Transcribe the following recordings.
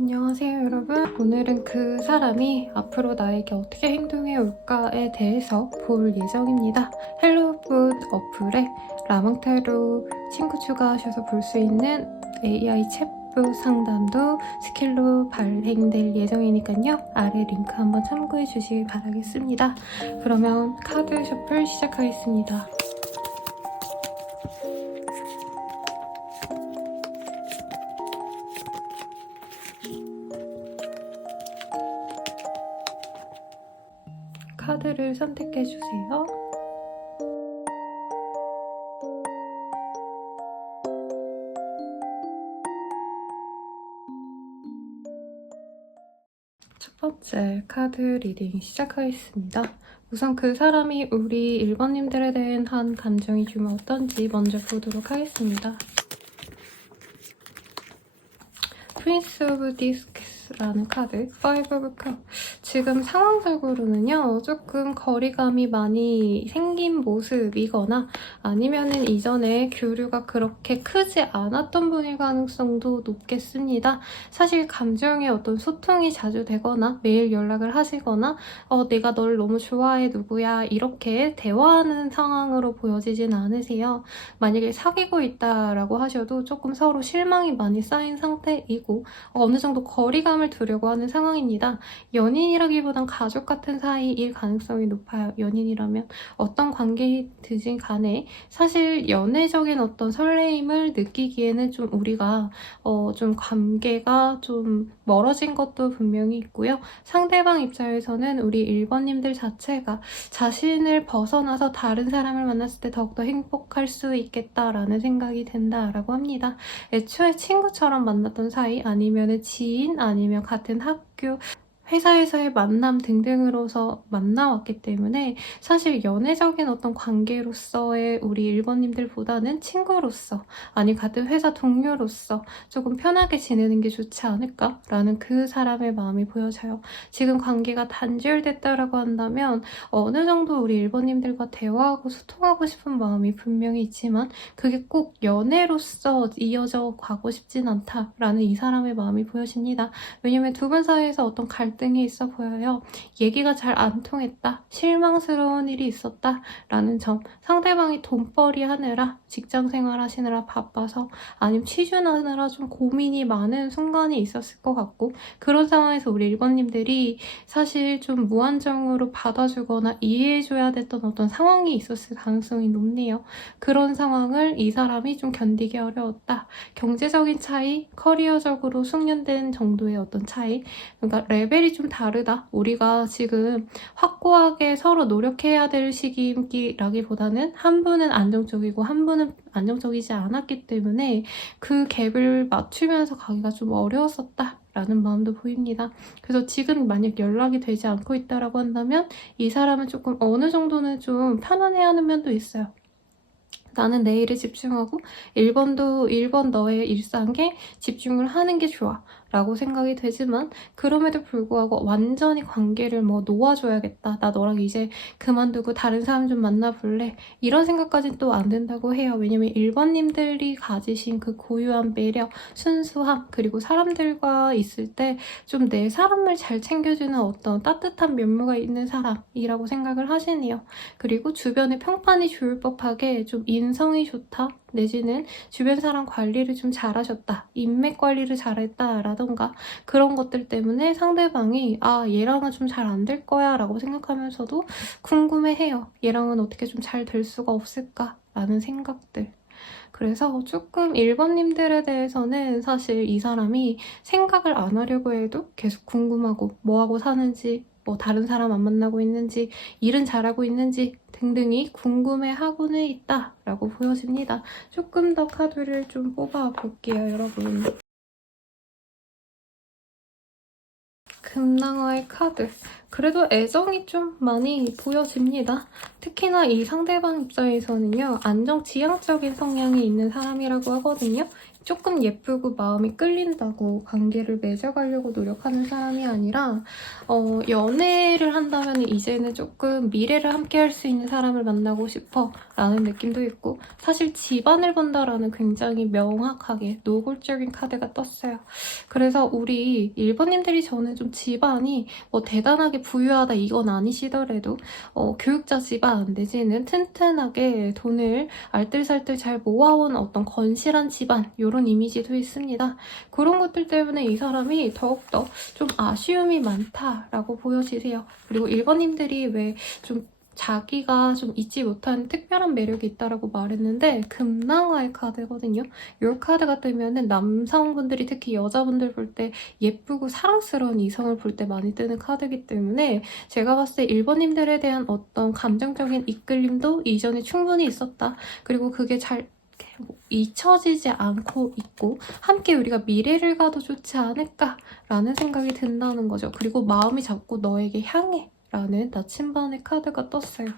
안녕하세요 여러분. 오늘은 그 사람이 앞으로 나에게 어떻게 행동해 올까에 대해서 볼 예정입니다. 헬로굿 어플에 라망타로 친구 추가하셔서 볼 수 있는 AI 챗봇 상담도 스킬로 발행될 예정이니까요. 아래 링크 한번 참고해 주시길 바라겠습니다. 그러면 카드 셔플 시작하겠습니다. 카드를 선택해 주세요. 첫 번째 카드 리딩 시작하겠습니다. 우선 그 사람이 우리 1번님들에 대한 감정이 좀 어떤지 먼저 보도록 하겠습니다. 프린스 오브 디스크스라는 카드, 파이브 오브 컵. 지금 상황적으로는요, 조금 거리감이 많이 생긴 모습이거나 아니면은 이전에 교류가 그렇게 크지 않았던 분일 가능성도 높겠습니다. 사실 감정의 어떤 소통이 자주 되거나 매일 연락을 하시거나 내가 널 너무 좋아해 누구야 이렇게 대화하는 상황으로 보여지진 않으세요. 만약에 사귀고 있다라고 하셔도 조금 서로 실망이 많이 쌓인 상태이고 어느 정도 거리감을 두려고 하는 상황입니다. 연인이라기보단 가족 같은 사이일 가능성이 높아요. 연인이라면 어떤 관계이든 간에 사실 연애적인 어떤 설레임을 느끼기에는 좀 우리가 좀 관계가 좀 멀어진 것도 분명히 있고요. 상대방 입장에서는 우리 1번님들 자체가 자신을 벗어나서 다른 사람을 만났을 때 더욱더 행복할 수 있겠다라는 생각이 든다라고 합니다. 애초에 친구처럼 만났던 사이 아니면 지인 아니면 같은 학교 회사에서의 만남 등등으로서 만나왔기 때문에 사실 연애적인 어떤 관계로서의 우리 1번님들보다는 친구로서 아니 같은 회사 동료로서 조금 편하게 지내는 게 좋지 않을까라는 그 사람의 마음이 보여져요. 지금 관계가 단절됐다라고 한다면 어느 정도 우리 1번님들과 대화하고 소통하고 싶은 마음이 분명히 있지만 그게 꼭 연애로서 이어져 가고 싶진 않다라는 이 사람의 마음이 보여집니다. 왜냐면 두 분 사이에서 어떤 갈등이 있어 보여요. 얘기가 잘 안 통했다. 실망스러운 일이 있었다. 라는 점. 상대방이 돈벌이 하느라 직장 생활 하시느라 바빠서 아니면 취준하느라 좀 고민이 많은 순간이 있었을 것 같고 그런 상황에서 우리 1번님들이 사실 좀 무한정으로 받아주거나 이해해줘야 됐던 어떤 상황이 있었을 가능성이 높네요. 그런 상황을 이 사람이 좀 견디기 어려웠다. 경제적인 차이, 커리어적으로 숙련된 정도의 어떤 차이, 그러니까 레벨이 좀 다르다. 우리가 지금 확고하게 서로 노력해야 될 시기라기보다는 한 분은 안정적이고 한 분은 안정적이지 않았기 때문에 그 갭을 맞추면서 가기가 좀 어려웠었다. 라는 마음도 보입니다. 그래서 지금 만약 연락이 되지 않고 있다라고 한다면 이 사람은 조금 어느 정도는 좀 편안해하는 면도 있어요. 나는 내 일에 집중하고 1번 너의 일상에 집중을 하는 게 좋아 라고 생각이 되지만 그럼에도 불구하고 완전히 관계를 놓아줘야겠다. 나 너랑 이제 그만두고 다른 사람 좀 만나볼래. 이런 생각까지는 또 안 된다고 해요. 왜냐면 1번님들이 가지신 그 고유한 매력, 순수함 그리고 사람들과 있을 때 좀 내 사람을 잘 챙겨주는 어떤 따뜻한 면모가 있는 사람이라고 생각을 하시네요. 그리고 주변에 평판이 좋을 법하게 좀 인성이 좋다 내지는 주변 사람 관리를 좀 잘하셨다 인맥 관리를 잘했다 라던가 그런 것들 때문에 상대방이 얘랑은 좀 잘 안 될 거야 라고 생각하면서도 궁금해해요. 얘랑은 어떻게 좀 잘 될 수가 없을까 라는 생각들. 그래서 조금 1번님들에 대해서는 사실 이 사람이 생각을 안 하려고 해도 계속 궁금하고 뭐하고 사는지 다른 사람 안 만나고 있는지 일은 잘하고 있는지 등등이 궁금해하고는 있다라고 보여집니다. 조금 더 카드를 좀 뽑아볼게요, 여러분. 금낭화의 카드. 그래도 애정이 좀 많이 보여집니다. 특히나 이 상대방 입장에서는요, 안정지향적인 성향이 있는 사람이라고 하거든요. 조금 예쁘고 마음이 끌린다고 관계를 맺어가려고 노력하는 사람이 아니라 연애를 한다면 이제는 조금 미래를 함께 할 수 있는 사람을 만나고 싶어 라는 느낌도 있고, 사실 집안을 본다라는 굉장히 명확하게 노골적인 카드가 떴어요. 그래서 우리 1번님들이 저는 좀 집안이 뭐 대단하게 부유하다 이건 아니시더라도 교육자 집안 내지는 튼튼하게 돈을 알뜰살뜰 잘 모아온 어떤 건실한 집안, 이런 이미지도 있습니다. 그런 것들 때문에 이 사람이 더욱더 좀 아쉬움이 많다라고 보여지세요. 그리고 1번님들이 왜 좀 자기가 좀 잊지 못한 특별한 매력이 있다라고 말했는데, 금낭화의 카드거든요. 이 카드가 뜨면은 남성분들이 특히 여자분들 볼 때 예쁘고 사랑스러운 이성을 볼 때 많이 뜨는 카드이기 때문에 제가 봤을 때 1번님들에 대한 어떤 감정적인 이끌림도 이전에 충분히 있었다. 그리고 그게 잘 잊혀지지 않고 있고 함께 우리가 미래를 가도 좋지 않을까라는 생각이 든다는 거죠. 그리고 마음이 자꾸 너에게 향해 라는 나침반의 카드가 떴어요.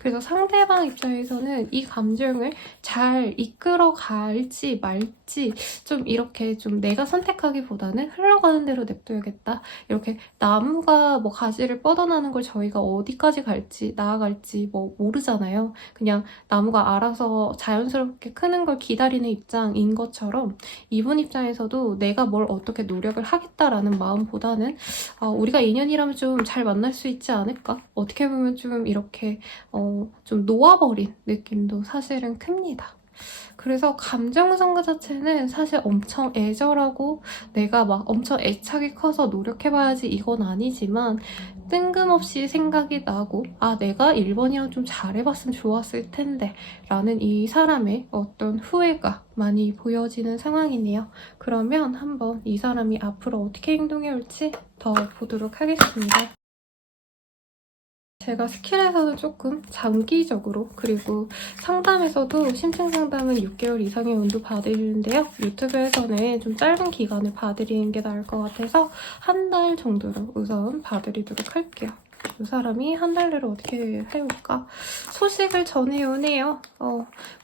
그래서 상대방 입장에서는 이 감정을 잘 이끌어 갈지 말지 좀 이렇게 좀 내가 선택하기보다는 흘러가는 대로 냅둬야겠다. 이렇게 나무가 뭐 가지를 뻗어나는 걸 저희가 어디까지 갈지 나아갈지 뭐 모르잖아요. 그냥 나무가 알아서 자연스럽게 크는 걸 기다리는 입장인 것처럼 이분 입장에서도 내가 뭘 어떻게 노력을 하겠다라는 마음보다는 우리가 인연이라면 좀 잘 만날 수 있지 않을까? 어떻게 보면 좀 이렇게 좀 놓아버린 느낌도 사실은 큽니다. 그래서 감정선 그 자체는 사실 엄청 애절하고 내가 막 엄청 애착이 커서 노력해봐야지 이건 아니지만 뜬금없이 생각이 나고 내가 1번이랑 좀 잘해봤으면 좋았을 텐데 라는 이 사람의 어떤 후회가 많이 보여지는 상황이네요. 그러면 한번 이 사람이 앞으로 어떻게 행동해 올지 더 보도록 하겠습니다. 제가 스킬에서는 조금 장기적으로, 그리고 상담에서도 심층 상담은 6개월 이상의 운도 봐드리는데요. 유튜브에서는 좀 짧은 기간을 봐드리는 게 나을 것 같아서 한 달 정도로 우선 봐드리도록 할게요. 이 사람이 한 달 내로 어떻게 해올까? 소식을 전해오네요.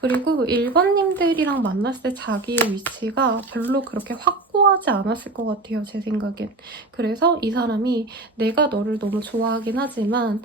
그리고 1번님들이랑 만났을 때 자기의 위치가 별로 그렇게 확고하지 않았을 것 같아요, 제 생각엔. 그래서 이 사람이 내가 너를 너무 좋아하긴 하지만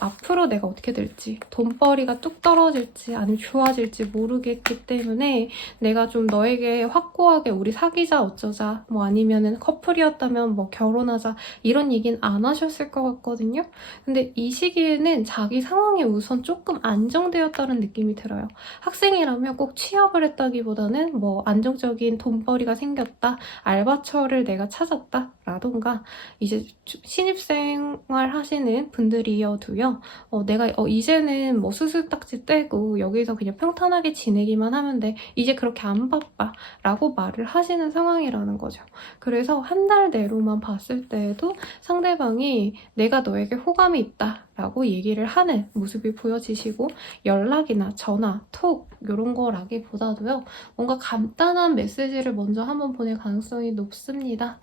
앞으로 내가 어떻게 될지, 돈벌이가 뚝 떨어질지 아니면 좋아질지 모르겠기 때문에 내가 좀 너에게 확고하게 우리 사귀자 어쩌자 뭐 아니면은 커플이었다면 뭐 결혼하자 이런 얘기는 안 하셨을 것 같거든요. 근데 이 시기에는 자기 상황이 우선 조금 안정되었다는 느낌이 들어요. 학생이라면 꼭 취업을 했다기보다는 뭐 안정적인 돈벌이가 생겼다, 알바처를 내가 찾았다 라던가, 이제 신입생활 하시는 분들이어도요, 내가 이제는 뭐 수술딱지 떼고 여기서 그냥 평탄하게 지내기만 하면 돼, 이제 그렇게 안 바빠 라고 말을 하시는 상황이라는 거죠. 그래서 한 달 내로만 봤을 때에도 상대방이 내가 너에게 호감이 있다 라고 얘기를 하는 모습이 보여지시고, 연락이나 전화, 톡 이런 거라기보다도요, 뭔가 간단한 메시지를 먼저 한번 보낼 가능성이 높습니다.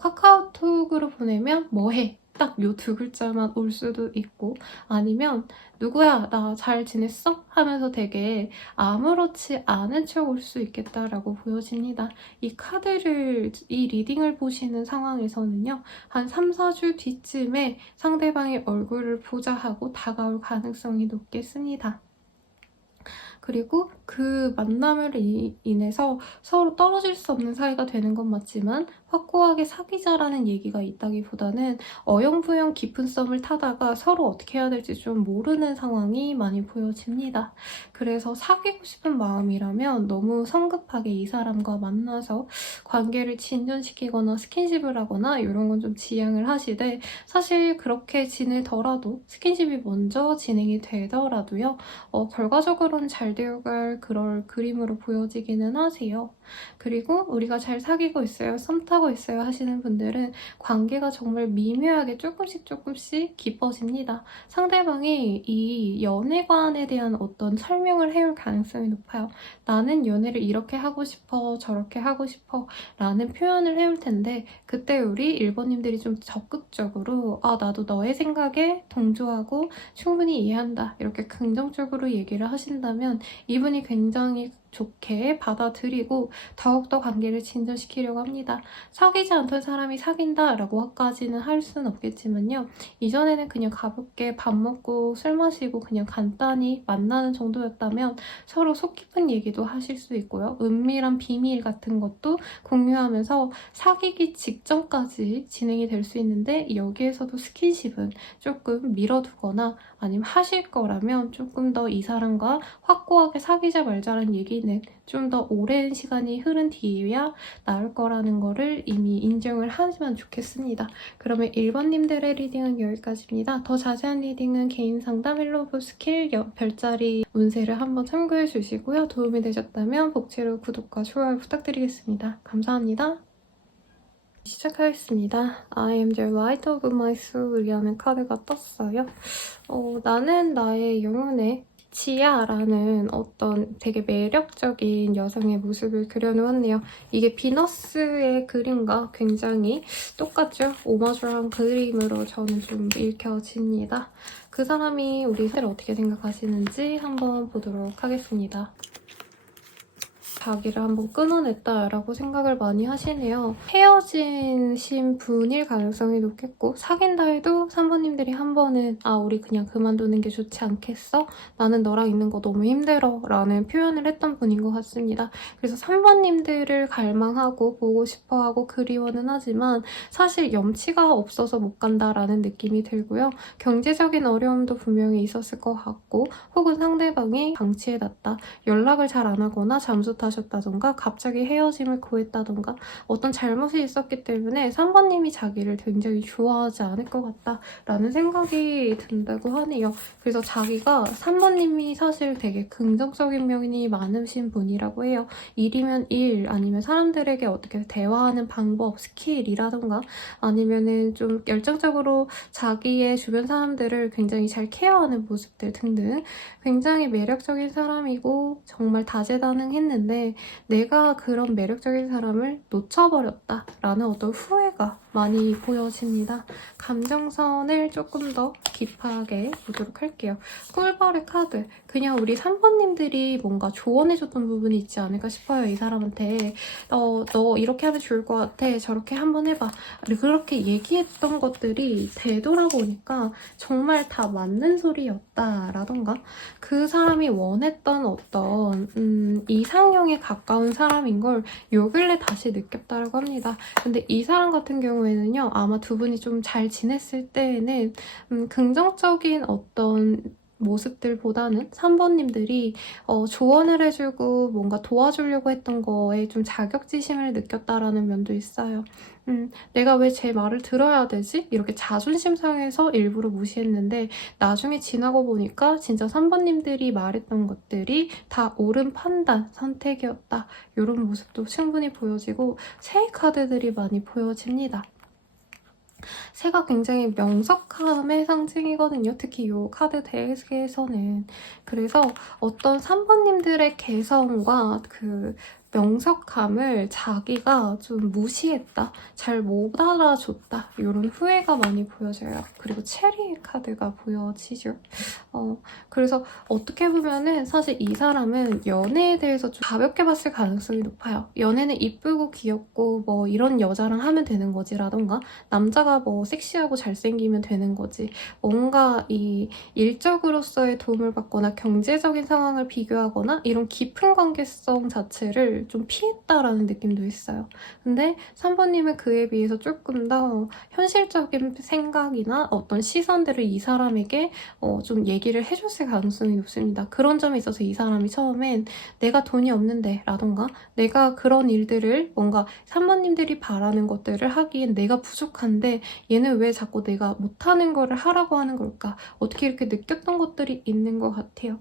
카카오톡으로 보내면 뭐해? 딱 요 두 글자만 올 수도 있고, 아니면 누구야 나 잘 지냈어? 하면서 되게 아무렇지 않은 척 올 수 있겠다라고 보여집니다. 이 리딩을 보시는 상황에서는요, 한 3, 4주 뒤쯤에 상대방의 얼굴을 보자 하고 다가올 가능성이 높겠습니다. 그리고 그 만남으로 인해서 서로 떨어질 수 없는 사이가 되는 건 맞지만 확고하게 사귀자라는 얘기가 있다기보다는 어영부영 깊은 썸을 타다가 서로 어떻게 해야 될지 좀 모르는 상황이 많이 보여집니다. 그래서 사귀고 싶은 마음이라면 너무 성급하게 이 사람과 만나서 관계를 진전시키거나 스킨십을 하거나 이런 건 좀 지양을 하시되, 사실 그렇게 지내더라도 스킨십이 먼저 진행이 되더라도요, 결과적으로는 잘 되어갈 정말 그럴 그림으로 보여지기는 하세요. 그리고 우리가 잘 사귀고 있어요, 썸 타고 있어요 하시는 분들은 관계가 정말 미묘하게 조금씩 깊어집니다. 상대방이 이 연애관에 대한 어떤 설명을 해올 가능성이 높아요. 나는 연애를 이렇게 하고 싶어, 저렇게 하고 싶어 라는 표현을 해올 텐데 그때 우리 1번님들이 좀 적극적으로 나도 너의 생각에 동조하고 충분히 이해한다 이렇게 긍정적으로 얘기를 하신다면 이분이 굉장히 좋게 받아들이고 더욱더 관계를 진전시키려고 합니다. 사귀지 않던 사람이 사귄다라고까지는 할 수는 없겠지만요. 이전에는 그냥 가볍게 밥 먹고 술 마시고 그냥 간단히 만나는 정도였다면 서로 속 깊은 얘기도 하실 수 있고요. 은밀한 비밀 같은 것도 공유하면서 사귀기 직전까지 진행이 될 수 있는데 여기에서도 스킨십은 조금 밀어두거나 아니면 하실 거라면 조금 더 이 사람과 확고하게 사귀자 말자라는 얘기는 좀 더 오랜 시간이 흐른 뒤에야 나올 거라는 거를 이미 인정을 하시면 좋겠습니다. 그러면 1번님들의 리딩은 여기까지입니다. 더 자세한 리딩은 개인 상담 헬로브 스킬 별자리 운세를 한번 참고해 주시고요. 도움이 되셨다면 복채로 구독과 좋아요 부탁드리겠습니다. 감사합니다. 시작하겠습니다. I am the light of my soul이라는 카드가 떴어요. 나는 나의 영혼의 지아라는 어떤 되게 매력적인 여성의 모습을 그려놓았네요. 이게 비너스의 그림과 굉장히 똑같죠? 오마주한 그림으로 저는 좀 읽혀집니다. 그 사람이 우리 사를 어떻게 생각하시는지 한번 보도록 하겠습니다. 자기를 한번 끊어냈다라고 생각을 많이 하시네요. 헤어진 분일 가능성이 높겠고 사귄다 해도 3번님들이 한 번은 우리 그냥 그만두는 게 좋지 않겠어? 나는 너랑 있는 거 너무 힘들어 라는 표현을 했던 분인 것 같습니다. 그래서 3번님들을 갈망하고 보고 싶어하고 그리워는 하지만 사실 염치가 없어서 못 간다라는 느낌이 들고요. 경제적인 어려움도 분명히 있었을 것 같고 혹은 상대방이 방치해놨다. 연락을 잘 안 하거나 잠수 타셨다던가 갑자기 헤어짐을 고했다던가 어떤 잘못이 있었기 때문에 3번님이 자기를 굉장히 좋아하지 않을 것 같다라는 생각이 든다고 하네요. 그래서 자기가 3번님이 사실 되게 긍정적인 면이 많으신 분이라고 해요. 일이면 일 아니면 사람들에게 어떻게 대화하는 방법, 스킬이라던가 아니면은 좀 열정적으로 자기의 주변 사람들을 굉장히 잘 케어하는 모습들 등등 굉장히 매력적인 사람이고 정말 다재다능했는데 내가 그런 매력적인 사람을 놓쳐버렸다라는 어떤 후회가 많이 보여집니다. 감정선을 조금 더 깊하게 보도록 할게요. 꿀벌의 카드. 그냥 우리 3번님들이 뭔가 조언해줬던 부분이 있지 않을까 싶어요. 이 사람한테. 너 이렇게 하면 좋을 것 같아. 저렇게 한번 해봐. 그렇게 얘기했던 것들이 되돌아보니까 정말 다 맞는 소리였다라던가 그 사람이 원했던 어떤 이상형에 가까운 사람인 걸 요 근래 다시 느꼈다고 합니다. 근데 이 사람 같은 경우에는요. 아마 두 분이 좀 잘 지냈을 때에는 긍정적인 어떤 모습들보다는 3번님들이 조언을 해주고 뭔가 도와주려고 했던 거에 좀 자격지심을 느꼈다라는 면도 있어요. 내가 왜 제 말을 들어야 되지? 이렇게 자존심 상해서 일부러 무시했는데 나중에 지나고 보니까 진짜 3번님들이 말했던 것들이 다 옳은 판단, 선택이었다. 이런 모습도 충분히 보여지고 새 카드들이 많이 보여집니다. 새가 굉장히 명석함의 상징이거든요. 특히 이 카드 덱에서는. 그래서 어떤 3번님들의 개성과 그 명석함을 자기가 좀 무시했다, 잘 못 알아줬다 이런 후회가 많이 보여져요. 그리고 체리 카드가 보여지죠. 그래서 어떻게 보면은 사실 이 사람은 연애에 대해서 좀 가볍게 봤을 가능성이 높아요. 연애는 이쁘고 귀엽고 뭐 이런 여자랑 하면 되는 거지 라던가 남자가 뭐 섹시하고 잘생기면 되는 거지 뭔가 이 일적으로서의 도움을 받거나 경제적인 상황을 비교하거나 이런 깊은 관계성 자체를 좀 피했다라는 느낌도 있어요. 근데 3번님은 그에 비해서 조금 더 현실적인 생각이나 어떤 시선들을 이 사람에게 좀 얘기를 해줬을 가능성이 높습니다. 그런 점에 있어서 이 사람이 처음엔 내가 돈이 없는데 라던가 내가 그런 일들을 뭔가 3번님들이 바라는 것들을 하기엔 내가 부족한데 얘는 왜 자꾸 내가 못하는 거를 하라고 하는 걸까? 어떻게 이렇게 느꼈던 것들이 있는 것 같아요.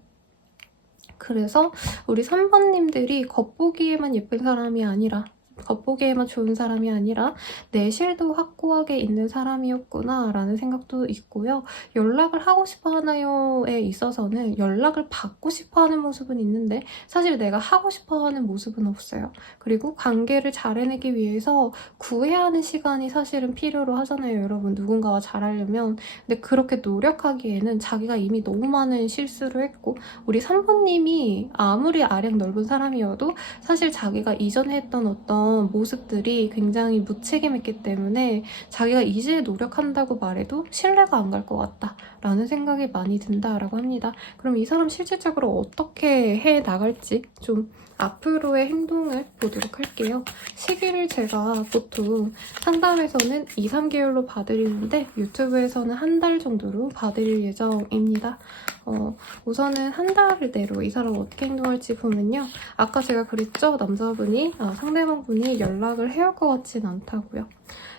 그래서 우리 3번님들이 겉보기에만 예쁜 사람이 아니라 겉보기에만 좋은 사람이 아니라 내실도 확고하게 있는 사람이었구나 라는 생각도 있고요. 연락을 하고 싶어 하나요에 있어서는 연락을 받고 싶어 하는 모습은 있는데 사실 내가 하고 싶어 하는 모습은 없어요. 그리고 관계를 잘 해내기 위해서 구애해야 하는 시간이 사실은 필요로 하잖아요, 여러분. 누군가와 잘하려면. 근데 그렇게 노력하기에는 자기가 이미 너무 많은 실수를 했고 우리 3번님이 아무리 아량 넓은 사람이어도 사실 자기가 이전에 했던 어떤 모습들이 굉장히 무책임했기 때문에 자기가 이제 노력한다고 말해도 신뢰가 안 갈 것 같다라는 생각이 많이 든다라고 합니다. 그럼 이 사람 실질적으로 어떻게 해 나갈지 좀 앞으로의 행동을 보도록 할게요. 시기를 제가 보통 상담에서는 2, 3개월로 봐드리는데 유튜브에서는 한 달 정도로 봐드릴 예정입니다. 우선은 한 달 내로 이 사람 어떻게 행동할지 보면요. 아까 제가 그랬죠? 남자분이, 상대방분이 연락을 해올 것 같진 않다고요.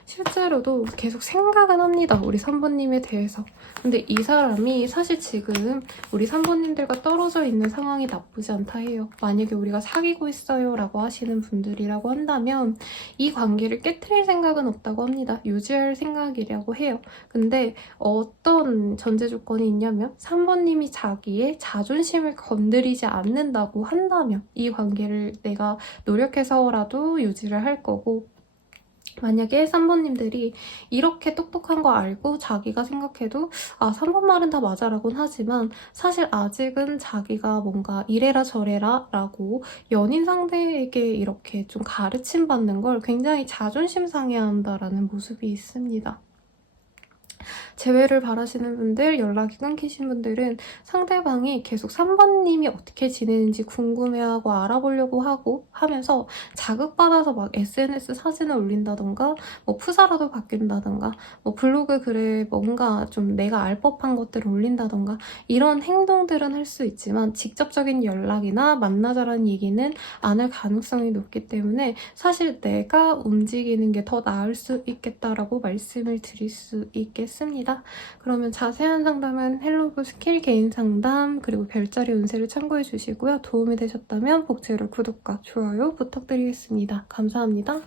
실제로도 계속 생각은 합니다. 우리 3번님에 대해서. 근데 이 사람이 사실 지금 우리 3번님들과 떨어져 있는 상황이 나쁘지 않다 해요. 만약에 우리가 사귀고 있어요 라고 하시는 분들이라고 한다면 이 관계를 깨트릴 생각은 없다고 합니다. 유지할 생각이라고 해요. 근데 어떤 전제 조건이 있냐면 3번님이 자기의 자존심을 건드리지 않는다고 한다면 이 관계를 내가 노력해서라도 유지를 할 거고 만약에 3번님들이 이렇게 똑똑한 거 알고 자기가 생각해도 3번 말은 다 맞아 라고는 하지만 사실 아직은 자기가 뭔가 이래라 저래라 라고 연인 상대에게 이렇게 좀 가르침 받는 걸 굉장히 자존심 상해한다라는 모습이 있습니다. 재회를 바라시는 분들, 연락이 끊기신 분들은 상대방이 계속 3번님이 어떻게 지내는지 궁금해하고 알아보려고 하고 하면서 자극받아서 막 SNS 사진을 올린다던가 뭐 푸사라도 바뀐다던가 뭐 블로그 글에 뭔가 좀 내가 알 법한 것들을 올린다던가 이런 행동들은 할 수 있지만 직접적인 연락이나 만나자라는 얘기는 안 할 가능성이 높기 때문에 사실 내가 움직이는 게 더 나을 수 있겠다라고 말씀을 드릴 수 있겠습니다. 그러면 자세한 상담은 헬로브 스킬 개인 상담 그리고 별자리 운세를 참고해 주시고요. 도움이 되셨다면 복제로 구독과 좋아요 부탁드리겠습니다. 감사합니다.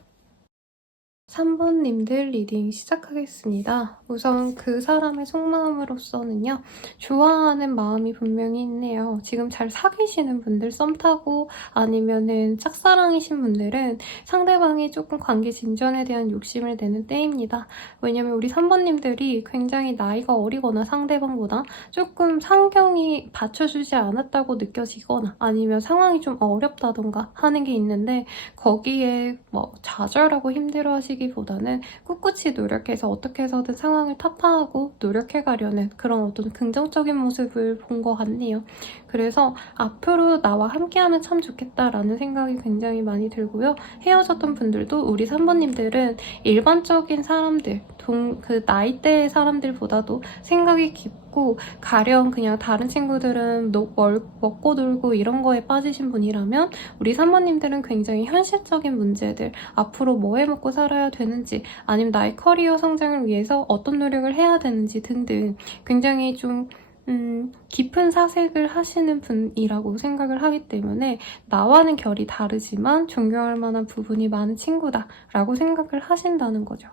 3번님들 리딩 시작하겠습니다. 우선 그 사람의 속마음으로서는요. 좋아하는 마음이 분명히 있네요. 지금 잘 사귀시는 분들, 썸 타고 아니면은 짝사랑이신 분들은 상대방이 조금 관계 진전에 대한 욕심을 내는 때입니다. 왜냐면 우리 3번님들이 굉장히 나이가 어리거나 상대방보다 조금 상경이 받쳐주지 않았다고 느껴지거나 아니면 상황이 좀 어렵다던가 하는 게 있는데 거기에 뭐 좌절하고 힘들어하시기 보다는 꿋꿋이 노력해서 어떻게 해서든 상황을 타파하고 노력해가려는 그런 어떤 긍정적인 모습을 본 것 같네요. 그래서 앞으로 나와 함께하면 참 좋겠다라는 생각이 굉장히 많이 들고요. 헤어졌던 분들도 우리 3번님들은 일반적인 사람들, 그 나이대의 사람들보다도 생각이 깊고 가령 그냥 다른 친구들은 먹고 놀고 이런 거에 빠지신 분이라면 우리 3번님들은 굉장히 현실적인 문제들, 앞으로 뭐 해먹고 살아야 되는지 아니면 나의 커리어 성장을 위해서 어떤 노력을 해야 되는지 등등 굉장히 좀 깊은 사색을 하시는 분이라고 생각을 하기 때문에 나와는 결이 다르지만 존경할 만한 부분이 많은 친구다라고 생각을 하신다는 거죠.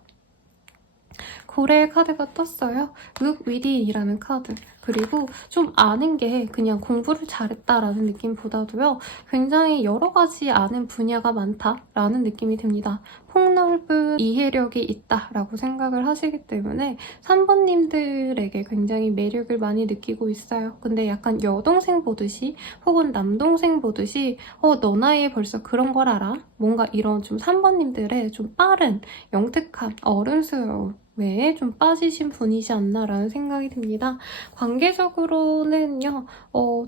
고래의 카드가 떴어요. Look Within이라는 카드. 그리고 좀 아는 게 그냥 공부를 잘했다라는 느낌보다도요. 굉장히 여러 가지 아는 분야가 많다라는 느낌이 듭니다. 폭넓은 이해력이 있다라고 생각을 하시기 때문에 3번님들에게 굉장히 매력을 많이 느끼고 있어요. 근데 약간 여동생 보듯이 혹은 남동생 보듯이 너 나이에 벌써 그런 걸 알아? 뭔가 이런 좀 3번님들의 좀 빠른 영특한 어른스러운 외에 좀 빠지신 분이지 않나라는 생각이 듭니다. 관계적으로는요.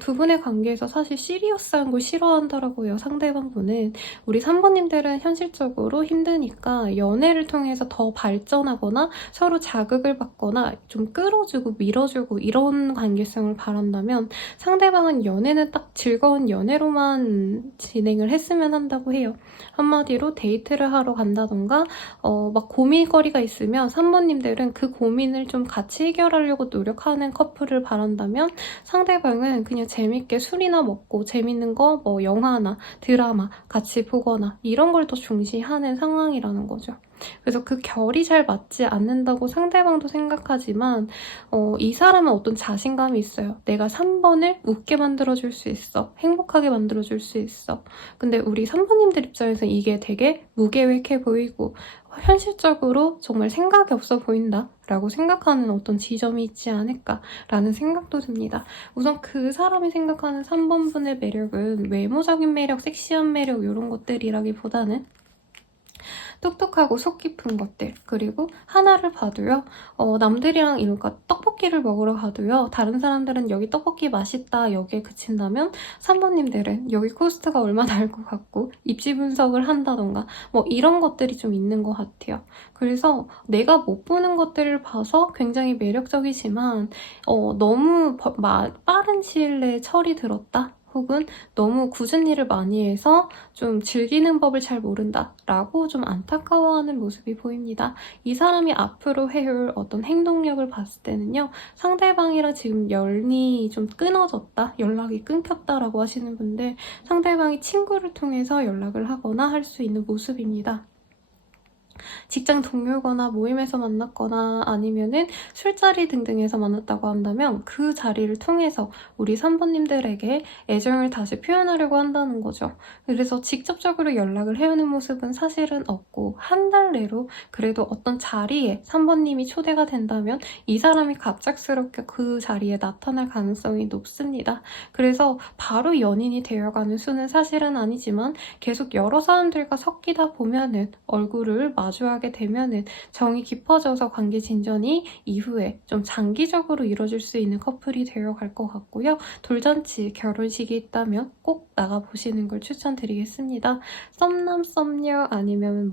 두 분의 관계에서 사실 시리어스한 걸 싫어한다라고요. 상대방분은. 우리 3번님들은 현실적으로 힘드니까 연애를 통해서 더 발전하거나 서로 자극을 받거나 좀 끌어주고 밀어주고 이런 관계성을 바란다면 상대방은 연애는 딱 즐거운 연애로만 진행을 했으면 한다고 해요. 한마디로 데이트를 하러 간다던가 막 고민거리가 있으면 3번 3번님들은 그 고민을 좀 같이 해결하려고 노력하는 커플을 바란다면 상대방은 그냥 재밌게 술이나 먹고 재밌는 거 뭐 영화나 드라마 같이 보거나 이런 걸 더 중시하는 상황이라는 거죠. 그래서 그 결이 잘 맞지 않는다고 상대방도 생각하지만 이 사람은 어떤 자신감이 있어요. 내가 3번을 웃게 만들어줄 수 있어. 행복하게 만들어줄 수 있어. 근데 우리 3번님들 입장에서 이게 되게 무계획해 보이고 현실적으로 정말 생각이 없어 보인다 라고 생각하는 어떤 지점이 있지 않을까라는 생각도 듭니다. 우선 그 사람이 생각하는 3번분의 매력은 외모적인 매력, 섹시한 매력 이런 것들이라기보다는 똑똑하고 속 깊은 것들, 그리고 하나를 봐도요, 남들이랑 이런가 떡볶이를 먹으러 가도요, 다른 사람들은 여기 떡볶이 맛있다 여기에 그친다면 3번님들은 여기 코스트가 얼마 나올 것 같고 입지 분석을 한다던가 뭐 이런 것들이 좀 있는 것 같아요. 그래서 내가 못 보는 것들을 봐서 굉장히 매력적이지만 너무 빠른 시일 내에 철이 들었다? 혹은 너무 굳은 일을 많이 해서 좀 즐기는 법을 잘 모른다 라고 좀 안타까워하는 모습이 보입니다. 이 사람이 앞으로 해올 어떤 행동력을 봤을 때는요, 상대방이랑 지금 연이 좀 끊어졌다, 연락이 끊겼다라고 하시는 분들, 상대방이 친구를 통해서 연락을 하거나 할 수 있는 모습입니다. 직장 동료거나 모임에서 만났거나 아니면은 술자리 등등에서 만났다고 한다면 그 자리를 통해서 우리 3번님들에게 애정을 다시 표현하려고 한다는 거죠. 그래서 직접적으로 연락을 해오는 모습은 사실은 없고 한 달 내로 그래도 어떤 자리에 3번님이 초대가 된다면 이 사람이 갑작스럽게 그 자리에 나타날 가능성이 높습니다. 그래서 바로 연인이 되어가는 수는 사실은 아니지만 계속 여러 사람들과 섞이다 보면은 얼굴을 마주하게 되면은 정이 깊어져서 관계 진전이 이후에 좀 장기적으로 이루어질 수 있는 커플이 되어갈 것 같고요. 돌잔치, 결혼식이 있다면 꼭 나가보시는 걸 추천드리겠습니다. 썸남, 썸녀 아니면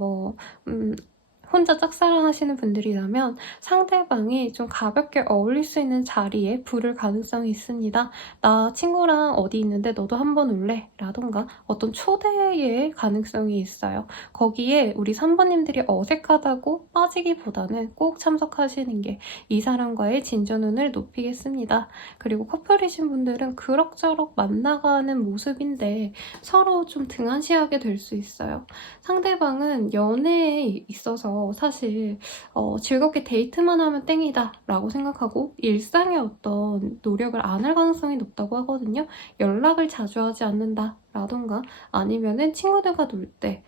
혼자 짝사랑하시는 분들이라면 상대방이 좀 가볍게 어울릴 수 있는 자리에 부를 가능성이 있습니다. 나 친구랑 어디 있는데 너도 한번 올래? 라던가 어떤 초대의 가능성이 있어요. 거기에 우리 3번님들이 어색하다고 빠지기보다는 꼭 참석하시는 게 이 사람과의 진전운을 높이겠습니다. 그리고 커플이신 분들은 그럭저럭 만나가는 모습인데 서로 좀 등한시하게 될 수 있어요. 상대방은 연애에 있어서 사실 즐겁게 데이트만 하면 땡이다 라고 생각하고 일상의 어떤 노력을 안 할 가능성이 높다고 하거든요. 연락을 자주 하지 않는다 라던가 아니면은 친구들과 놀 때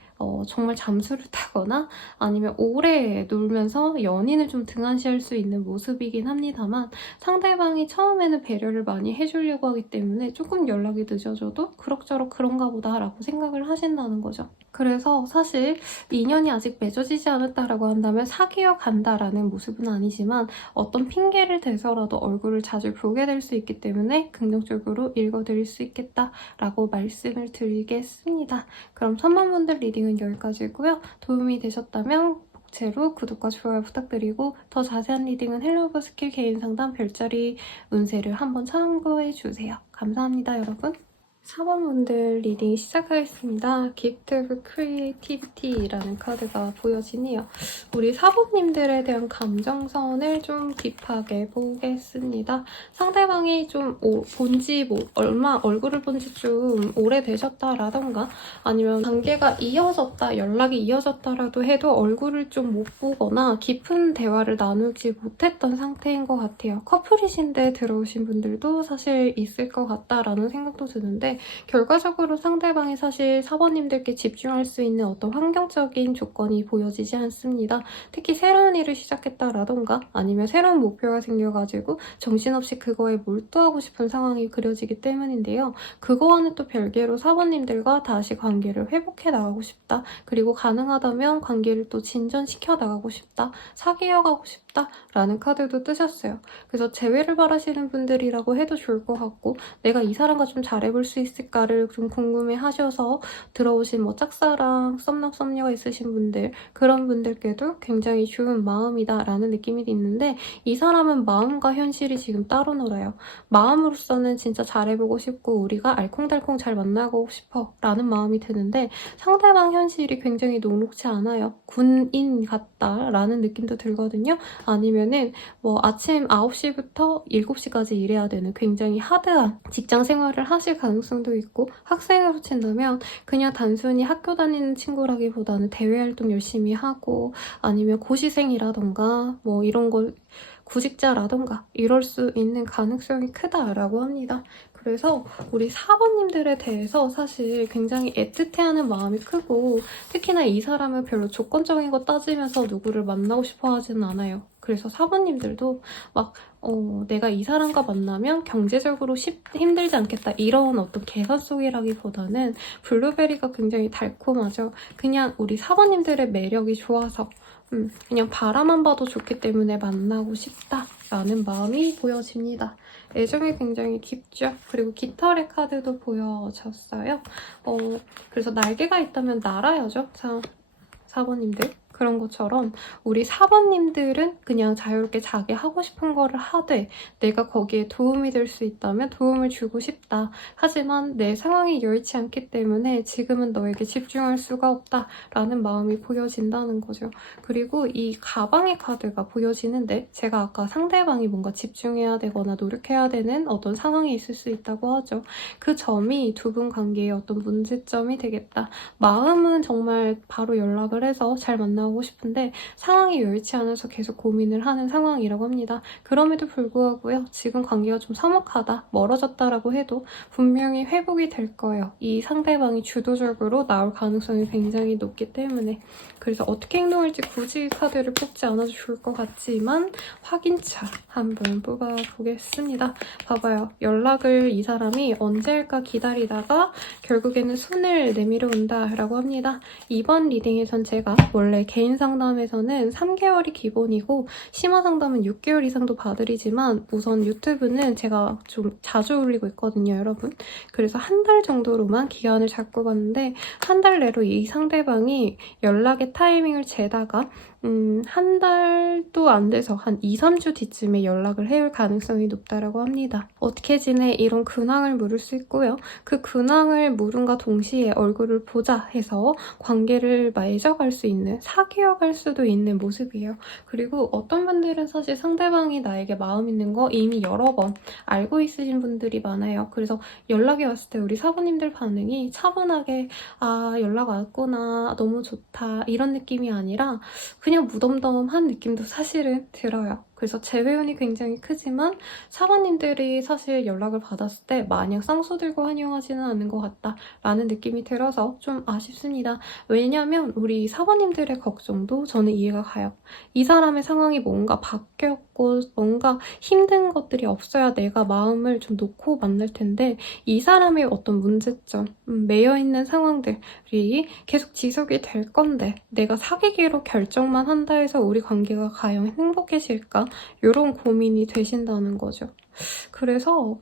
정말 잠수를 타거나 아니면 오래 놀면서 연인을 좀 등한시할 수 있는 모습이긴 합니다만 상대방이 처음에는 배려를 많이 해주려고 하기 때문에 조금 연락이 늦어져도 그럭저럭 그런가 보다 라고 생각을 하신다는 거죠. 그래서 사실 인연이 아직 맺어지지 않았다라고 한다면 사귀어 간다라는 모습은 아니지만 어떤 핑계를 대서라도 얼굴을 자주 보게 될 수 있기 때문에 긍정적으로 읽어드릴 수 있겠다라고 말씀을 드리겠습니다. 그럼 3번분들 리딩은 여기까지고요. 도움이 되셨다면 복채로 구독과 좋아요 부탁드리고 더 자세한 리딩은 헬로우버 스킬 개인 상담 별자리 운세를 한번 참고해주세요. 감사합니다, 여러분. 4번분들 리딩 시작하겠습니다. Gift of Creativity라는 카드가 보여지네요. 우리 4번님들에 대한 감정선을 좀 딥하게 보겠습니다. 상대방이 좀 본지 얼굴을 본지 좀 오래되셨다라던가 아니면 관계가 이어졌다, 연락이 이어졌다라도 해도 얼굴을 좀 못 보거나 깊은 대화를 나누지 못했던 상태인 것 같아요. 커플이신데 들어오신 분들도 사실 있을 것 같다라는 생각도 드는데 결과적으로 상대방이 사실 4번님들께 집중할 수 있는 어떤 환경적인 조건이 보여지지 않습니다. 특히 새로운 일을 시작했다라던가 아니면 새로운 목표가 생겨가지고 정신없이 그거에 몰두하고 싶은 상황이 그려지기 때문인데요. 그거와는 또 별개로 4번님들과 다시 관계를 회복해 나가고 싶다. 그리고 가능하다면 관계를 또 진전시켜 나가고 싶다. 사귀어 가고 싶다. 라는 카드도 뜨셨어요. 그래서 재회를 바라시는 분들이라고 해도 좋을 것 같고 내가 이 사람과 좀 잘해볼 수 있을까를 좀 궁금해 하셔서 들어오신 뭐 짝사랑, 썸남, 썸녀가 있으신 분들, 그런 분들께도 굉장히 좋은 마음이다라는 느낌이 있는데, 이 사람은 마음과 현실이 지금 따로 놀아요. 마음으로서는 진짜 잘해보고 싶고 우리가 알콩달콩 잘 만나고 싶어 라는 마음이 드는데, 상대방 현실이 굉장히 녹록지 않아요. 군인 같다라는 느낌도 들거든요. 아니면은 뭐 아침 9시부터 7시까지 일해야 되는 굉장히 하드한 직장 생활을 하실 가능성도 있고, 학생으로 친다면 그냥 단순히 학교 다니는 친구라기보다는 대외 활동 열심히 하고, 아니면 고시생이라던가 뭐 이런 걸 구직자라던가 이럴 수 있는 가능성이 크다라고 합니다. 그래서 우리 사번님들에 대해서 사실 굉장히 애틋해하는 마음이 크고, 특히나 이 사람은 별로 조건적인 거 따지면서 누구를 만나고 싶어 하지는 않아요. 그래서 사번님들도 막 내가 이 사람과 만나면 경제적으로 힘들지 않겠다 이런 어떤 계산 속이라기보다는 블루베리가 굉장히 달콤하죠. 그냥 우리 사번님들의 매력이 좋아서 그냥 바라만 봐도 좋기 때문에 만나고 싶다라는 마음이 보여집니다. 애정이 굉장히 깊죠. 그리고 깃털의 카드도 보여졌어요. 그래서 날개가 있다면 날아야죠. 4번님들. 그런 것처럼 우리 4번님들은 그냥 자유롭게 자기 하고 싶은 거를 하되, 내가 거기에 도움이 될 수 있다면 도움을 주고 싶다. 하지만 내 상황이 여의치 않기 때문에 지금은 너에게 집중할 수가 없다라는 마음이 보여진다는 거죠. 그리고 이 가방의 카드가 보여지는데, 제가 아까 상대방이 뭔가 집중해야 되거나 노력해야 되는 어떤 상황이 있을 수 있다고 하죠. 그 점이 두 분 관계의 어떤 문제점이 되겠다. 마음은 정말 바로 연락을 해서 잘 만나고 싶은데 상황이 여의치 않아서 계속 고민을 하는 상황이라고 합니다. 그럼에도 불구하고요, 지금 관계가 좀 서먹하다, 멀어졌다라고 해도 분명히 회복이 될 거예요. 이 상대방이 주도적으로 나올 가능성이 굉장히 높기 때문에. 그래서 어떻게 행동할지 굳이 카드를 뽑지 않아도 좋을 것 같지만 확인차 한번 뽑아보겠습니다. 봐봐요. 연락을 이 사람이 언제 할까 기다리다가 결국에는 손을 내밀어 온다라고 합니다. 이번 리딩에선 제가 원래 개인 상담에서는 3개월이 기본이고 심화 상담은 6개월 이상도 봐드리지만, 우선 유튜브는 제가 좀 자주 올리고 있거든요, 여러분. 그래서 한 달 정도로만 기간을 잡고 봤는데, 한 달 내로 이 상대방이 연락의 타이밍을 재다가 한 달도 안 돼서 한 2, 3주 뒤쯤에 연락을 해올 가능성이 높다라고 합니다. 어떻게 지내? 이런 근황을 물을 수 있고요. 그 근황을 물음과 동시에 얼굴을 보자 해서 관계를 맺어갈 수 있는, 사귀어갈 수도 있는 모습이에요. 그리고 어떤 분들은 사실 상대방이 나에게 마음 있는 거 이미 여러 번 알고 있으신 분들이 많아요. 그래서 연락이 왔을 때 우리 사부님들 반응이 차분하게 연락 왔구나, 너무 좋다 이런 느낌이 아니라 그냥 무덤덤한 느낌도 사실은 들어요. 그래서 재회운이 굉장히 크지만 사모님들이 사실 연락을 받았을 때 마냥 쌍수 들고 환영하지는 않는 것 같다라는 느낌이 들어서 좀 아쉽습니다. 왜냐면 우리 사모님들의 걱정도 저는 이해가 가요. 이 사람의 상황이 뭔가 바뀌었고 뭔가 힘든 것들이 없어야 내가 마음을 좀 놓고 만날 텐데, 이 사람의 어떤 문제점, 매여있는 상황들이 계속 지속이 될 건데 내가 사귀기로 결정만 한다 해서 우리 관계가 과연 행복해질까? 이런 고민이 되신다는 거죠. 그래서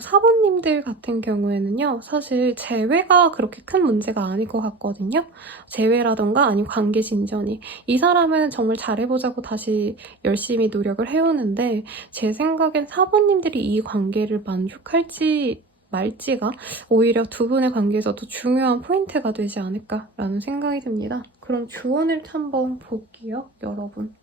사부님들 같은 경우에는요, 사실 재회가 그렇게 큰 문제가 아닐 것 같거든요. 재회라던가 아니면 관계 진전이. 이 사람은 정말 잘해보자고 다시 열심히 노력을 해오는데, 제 생각엔 사부님들이 이 관계를 만족할지 말지가 오히려 두 분의 관계에서도 중요한 포인트가 되지 않을까라는 생각이 듭니다. 그럼 주원을 한번 볼게요, 여러분.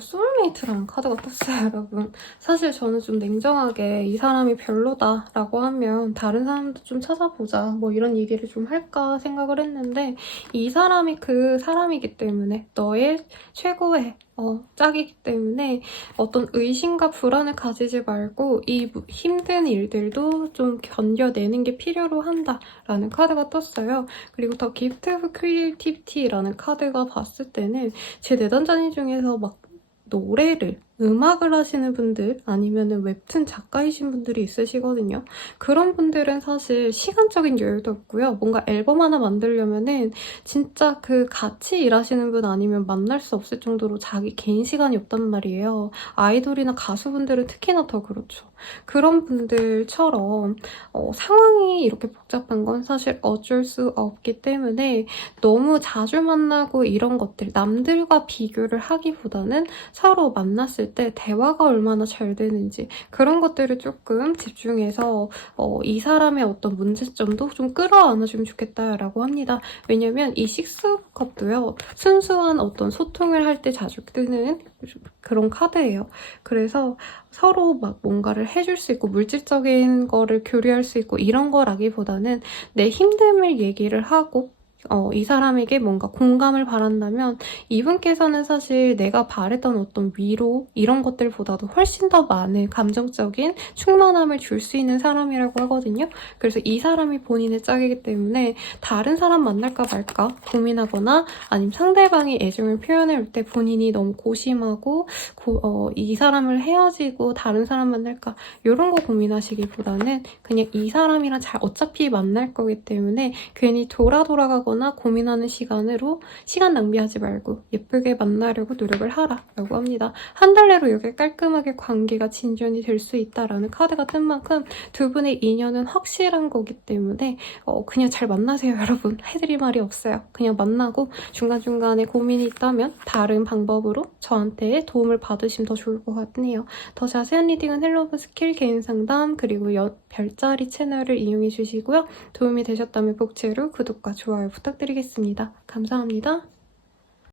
소울메이트라는 카드가 떴어요, 여러분. 사실 저는 좀 냉정하게 이 사람이 별로다라고 하면 다른 사람도 좀 찾아보자 뭐 이런 얘기를 좀 할까 생각을 했는데, 이 사람이 그 사람이기 때문에, 너의 최고의 짝이기 때문에 어떤 의심과 불안을 가지지 말고 이 힘든 일들도 좀 견뎌내는 게 필요로 한다라는 카드가 떴어요. 그리고 더 기프트 오브 크리에이티비티라는 카드가 봤을 때는 제 내담자님 중에서 막 노래를, 음악을 하시는 분들 아니면 웹툰 작가이신 분들이 있으시거든요. 그런 분들은 사실 시간적인 여유도 없고요. 뭔가 앨범 하나 만들려면은 진짜 그 같이 일하시는 분 아니면 만날 수 없을 정도로 자기 개인 시간이 없단 말이에요. 아이돌이나 가수분들은 특히나 더 그렇죠. 그런 분들처럼 상황이 이렇게 복잡한 건 사실 어쩔 수 없기 때문에 너무 자주 만나고 이런 것들, 남들과 비교를 하기보다는 서로 만났을 때 대화가 얼마나 잘 되는지 그런 것들을 조금 집중해서 이 사람의 어떤 문제점도 좀 끌어안아주면 좋겠다라고 합니다. 왜냐면 이 식스컵도요, 순수한 어떤 소통을 할 때 자주 뜨는 그런 카드예요. 그래서 서로 막 뭔가를 해줄 수 있고 물질적인 거를 교류할 수 있고 이런 거라기보다는 내 힘듦을 얘기를 하고 이 사람에게 뭔가 공감을 바란다면 이분께서는 사실 내가 바랬던 어떤 위로 이런 것들보다도 훨씬 더 많은 감정적인 충만함을 줄 수 있는 사람이라고 하거든요. 그래서 이 사람이 본인의 짝이기 때문에 다른 사람 만날까 말까 고민하거나 아니면 상대방이 애정을 표현할 때 본인이 너무 고심하고 이 사람을 헤어지고 다른 사람 만날까 이런 거 고민하시기보다는 그냥 이 사람이랑 잘 어차피 만날 거기 때문에 괜히 돌아가거나 고민하는 시간으로 시간 낭비하지 말고 예쁘게 만나려고 노력을 하라라고 합니다. 한 달 내로 이렇게 깔끔하게 관계가 진전이 될 수 있다라는 카드가 뜬 만큼 두 분의 인연은 확실한 거기 때문에 그냥 잘 만나세요, 여러분. 해드릴 말이 없어요. 그냥 만나고 중간중간에 고민이 있다면 다른 방법으로 저한테 도움을 받으시면 더 좋을 것 같네요. 더 자세한 리딩은 헬로브 스킬 개인 상담 그리고 별자리 채널을 이용해 주시고요. 도움이 되셨다면 복채로 구독과 좋아요 부탁드리겠습니다. 감사합니다.